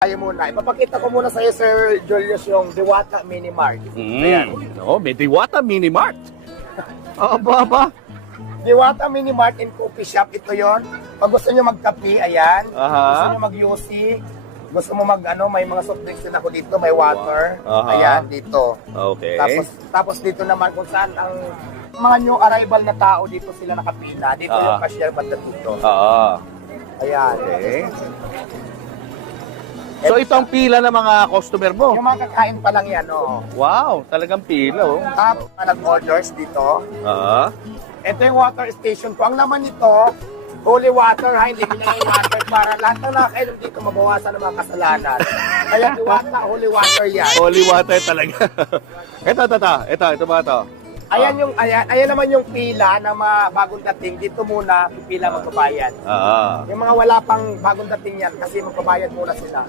Tayo muna. Ipapakita ko muna sa iyo, Sir Julius, yung Diwata Mini Mart. Ayan. Oh, may Diwata Mini Mart. Aba. Diwata Mini Mart and Coffee Shop, ito yon. Pag gusto nyo magkape, ayan. Aha. Gusto nyo mag-UC, gusto mo may mga soft drinks din ako dito, may water. Aha. Ayan, dito. Okay. Tapos dito naman kung saan ang mga new arrival na tao, dito sila nakapila. Dito yung cashier banda dito. Oo. Ayan. Okay. So ito ang pila ng mga customer mo. Yung mga kakain pa lang yan, oh. Wow, talagang pila oh. Tapos nag-orders dito. Ah. Ito yung water station ko. Ang laman nito, holy water ha, hindi mineral water para lahat ng nakakainom dito mabawasan ng mga kasalanan. Kaya Diwata, holy water yan. Holy water talaga. Ito ba ito? Ayan naman yung pila na mga bagong dating. Dito muna, pila magbabayad. Ah. Yung mga wala pang bagong dating yan kasi magbabayad muna sila.